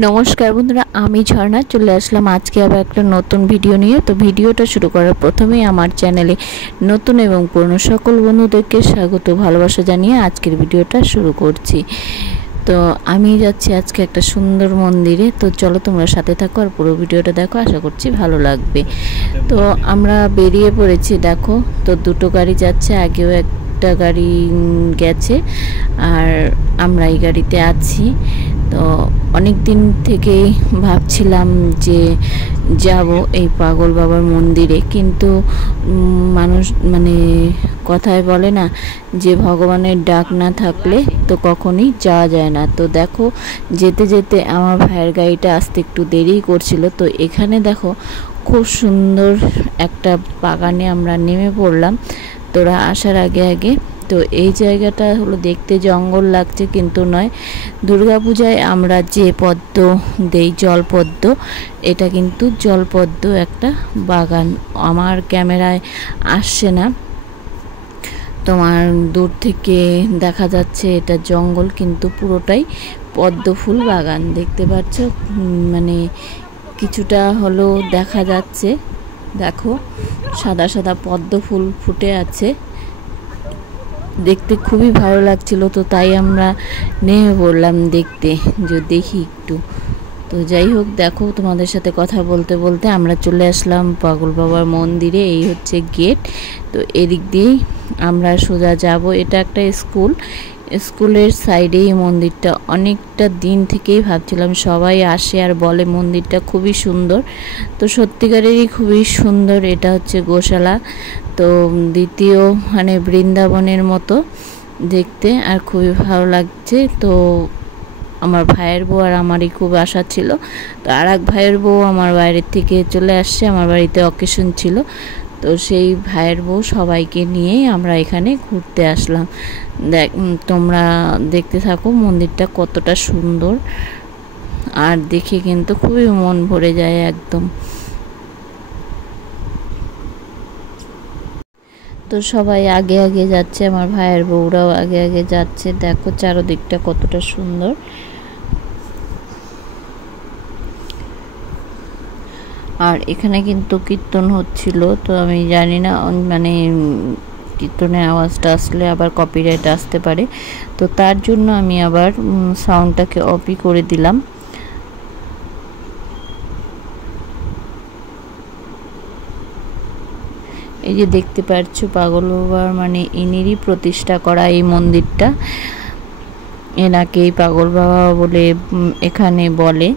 नमस्कार बंधुरा आमी झर्णा चले आसलाम आज के आबार एक नतून भिडियो निये। तो भिडियोटा शुरू करार प्रथमेई आमार चैनेले नतून एवं पुरानो सकल बंधुदेरके स्वागत भालोबासा जानिये आजकेर भिडियोटा शुरू करछि। तो आमी जाচ্ছি আজকে একটা সুন্দর মন্দিরে। তো চলো তোমরা সাথে থাকো আর পুরো ভিডিওটা দেখো, আশা করছি ভালো লাগবে। তো আমরা বেরিয়ে পড়েছি, দেখো তো দুটো গাড়ি যাচ্ছে, আগেও একটা গাড়ি গেছে আর আমরা এই গাড়িতে আছি। তো অনেক দিন থেকেই ভাবছিলাম যে যাব এই পাগল বাবার মন্দিরে, কিন্তু মানুষ মানে কথায় বলে না যে ভগবানের ডাক না থাকলে তো কখনোই যাওয়া যায় না। তো দেখো যেতে যেতে আমার ভাইয়ের গাড়িটা আসতে একটু দেরি করছিল। তো এখানে দেখো খুব সুন্দর একটা বাগানে আমরা নেমে পড়লাম তোরা আসার আগে আগে। তো এই জায়গাটা হলো দেখতে জঙ্গল লাগছে কিন্তু নয়, দুর্গাপূজায় আমরা যে পদ্ম দেই জলপদ্ম, এটা কিন্তু জলপদ্ম একটা বাগান। আমার ক্যামেরায় আসছে না, তোমার দূর থেকে দেখা যাচ্ছে এটা জঙ্গল, কিন্তু পুরোটাই পদ্ম ফুল বাগান দেখতে পাচ্ছ। মানে কিছুটা হলো দেখা যাচ্ছে, দেখো সাদা সাদা পদ্ম ফুল ফুটে আছে, দেখতে খুবই ভালো লাগছিল। তো তাই আমরা নেমে পড়লাম দেখতে, যে দেখি একটু। তো যাই হোক, দেখো তোমাদের সাথে কথা বলতে বলতে আমরা চলে আসলাম পাগল বাবার মন্দিরে। এই হচ্ছে গেট। তো এদিক দিয়েই আমরা সোজা যাব। এটা একটা স্কুল, স্কুলের সাইডেই মন্দিরটা। অনেকটা দিন থেকেই ভাবছিলাম, সবাই আসে আর বলে মন্দিরটা খুবই সুন্দর। তো সত্যিকারেরই খুবই সুন্দর। এটা হচ্ছে গোশালা, তো দ্বিতীয় মানে বৃন্দাবনের মতো দেখতে, আর খুবই ভালো লাগছে। তো আমার ভাইয়ের বউ আর আমারই খুব আশা ছিল। তো আর এক ভাইয়ের বউ আমার বাইরের থেকে চলে আসছে, আমার বাড়িতে অকেশন ছিল। তো সেই ভাইয়ের বউ সবাইকে নিয়েই আমরা এখানে ঘুরতে আসলাম। তোমরা দেখতে থাকো মন্দিরটা কতটা সুন্দর, আর দেখে কিন্তু খুবই মন ভরে যায় একদম। তো সবাই আগে আগে যাচ্ছে, আমার ভাইয়ের বউরাও আগে আগে যাচ্ছে। দেখো চারদিকটা কতটা সুন্দর। আর এখানে কিন্তু কীর্তন হচ্ছিল, তো আমি জানি না মানে কীর্তনের আওয়াজটা আসলে আবার কপিরাইট আসতে পারে, তো তার জন্য আমি আবার সাউন্ডটাকে অফই করে দিলাম। এই যে দেখতে পাচ্ছ পাগল বাবার মানে ইনিরই প্রতিষ্ঠা করা এই মন্দিরটা, এনাকেই পাগল বাবা বলে এখানে বলে।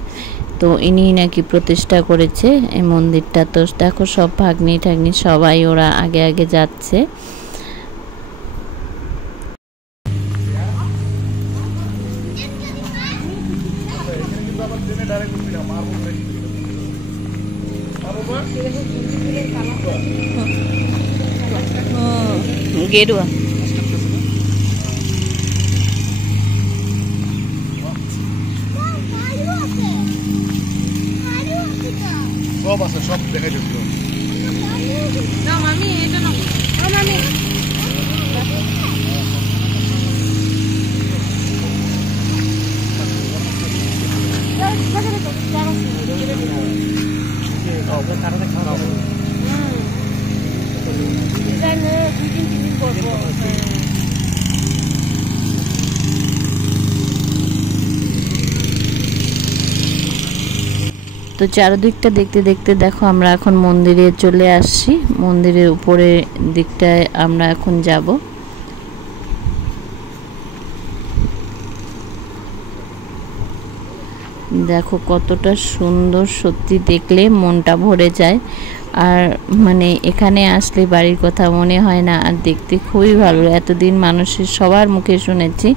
তো ইনি নাকি প্রতিষ্ঠা করেছে এই মন্দিরটা। তো দেখো সব ভাগ্নি ঠাগ্নি সবাই ওরা আগে আগে যাচ্ছে। গেরুয়া সব আছে, সব দেখাই দিচ্ছিল। না মামি এটা না, মামি তো চারদিকটা দেখতে দেখতে দেখো আমরা এখন মন্দিরে চলে আসছি। মন্দিরের উপরের দিকটায় আমরা এখন যাব। দেখো কতটা সুন্দর, সত্যি দেখলে মনটা ভরে যায়। আর মানে এখানে আসলে বাড়ির কথা মনে হয় না, আর দেখতে খুবই ভালো। এতদিন মানুষের সবার মুখে শুনেছি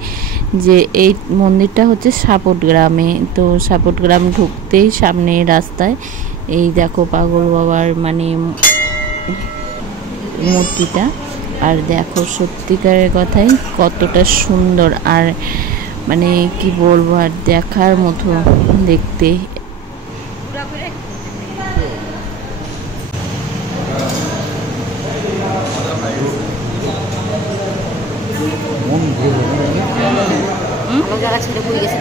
যে এই মন্দিরটা হচ্ছে সাপট গ্রামে। তো সাপট গ্রাম ঢুকতেই সামনে রাস্তায় এই দেখো পাগল বাবার মানে মূর্তিটা। আর দেখো সত্যিকারের কথাই কতটা সুন্দর, আর মানে কি বলবো, আর দেখার মতো দেখতে। জায়গা ছেড়ে পড়ে গেছে,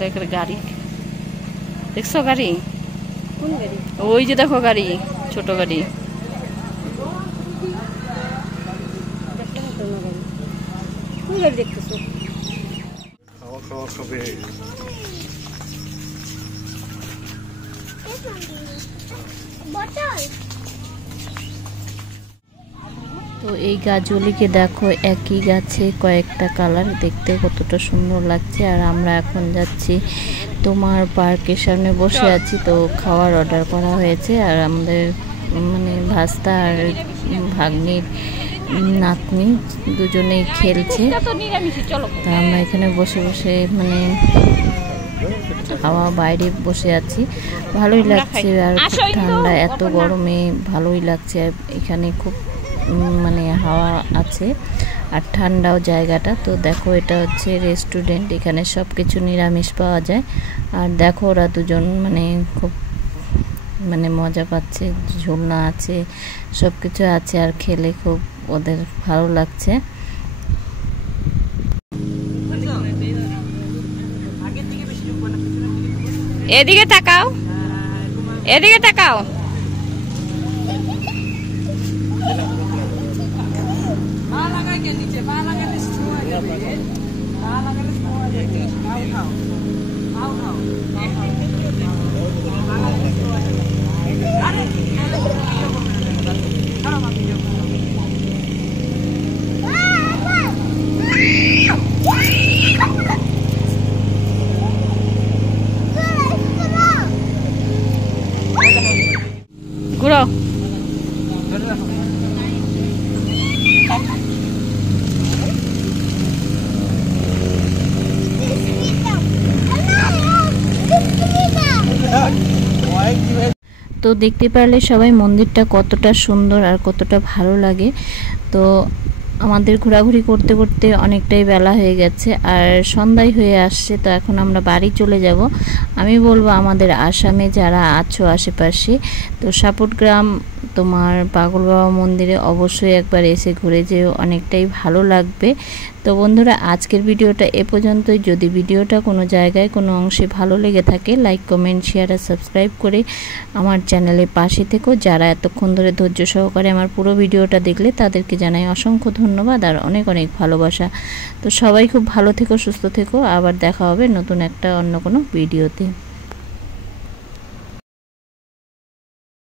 দেখো গাড়ি, দেখছো গাড়ি? ওই যে দেখো গাড়ি, ছোট গাড়ি। খাওয়া খাওয়া খাবে। তো এই গাছগুলিকে দেখো, একই গাছে কয়েকটা কালার, দেখতে কতটা সুন্দর লাগছে। আর আমরা এখন যাচ্ছি তোমার পার্কের সামনে বসে আছি। তো খাওয়ার অর্ডার করা হয়েছে, আর আমাদের মানে ভাস্তা আর ভাগ্নির নাতনি দুজনেই খেলছে। তা আমরা এখানে বসে বসে মানে হাওয়া বাইরে বসে আছি, ভালোই লাগছে। আর খুব ঠান্ডা, এত গরমে ভালোই লাগছে। আর এখানে খুব মানে হাওয়া আছে আর ঠান্ডাও জায়গাটা। তো দেখো এটা হচ্ছে রেস্টুরেন্ট, এখানে সব কিছু নিরামিষ পাওয়া যায়। আর দেখো ওরা দুজন মানে খুব মানে মজা পাচ্ছে, ঝুলনা আছে, সব কিছু আছে, আর খেলে খুব ওদের ভালো লাগছে। এদিকে তাকাও, এদিকে তাকাও। ঘুরো। তো দেখতে পারলে সবাই মন্দিরটা কতটা সুন্দর আর কতটা ভালো লাগে। তো আমাদের ঘোরাঘুরি করতে করতে অনেকটাই বেলা হয়ে গেছে আর সন্ধ্যায় হয়ে আসছে। তো এখন আমরা বাড়ি চলে যাব। আমি বলবো আমাদের আসামে যারা আছো আশেপাশে, তো সাপুটগ্রাম তোমার পাগল বাবা মন্দিরে অবশ্যই একবার এসে ঘুরে যেও, অনেকটাই ভালো লাগবে। তো বন্ধুরা আজকের ভিডিওটা এ পর্যন্তই। যদি ভিডিওটা কোনো জায়গায় কোনো অংশে ভালো লেগে থাকে, লাইক কমেন্ট শেয়ার আর সাবস্ক্রাইব করে আমার চ্যানেলের পাশে থেকো। যারা এতক্ষণ ধরে ধৈর্য সহকারে আমার পুরো ভিডিওটা দেখলে তাদেরকে জানাই অসংখ্য ধন্যবাদ আর অনেক অনেক ভালোবাসা। তো সবাই খুব ভালো থেকো, সুস্থ থেকো। আবার দেখা হবে নতুন একটা অন্য কোনো ভিডিওতে।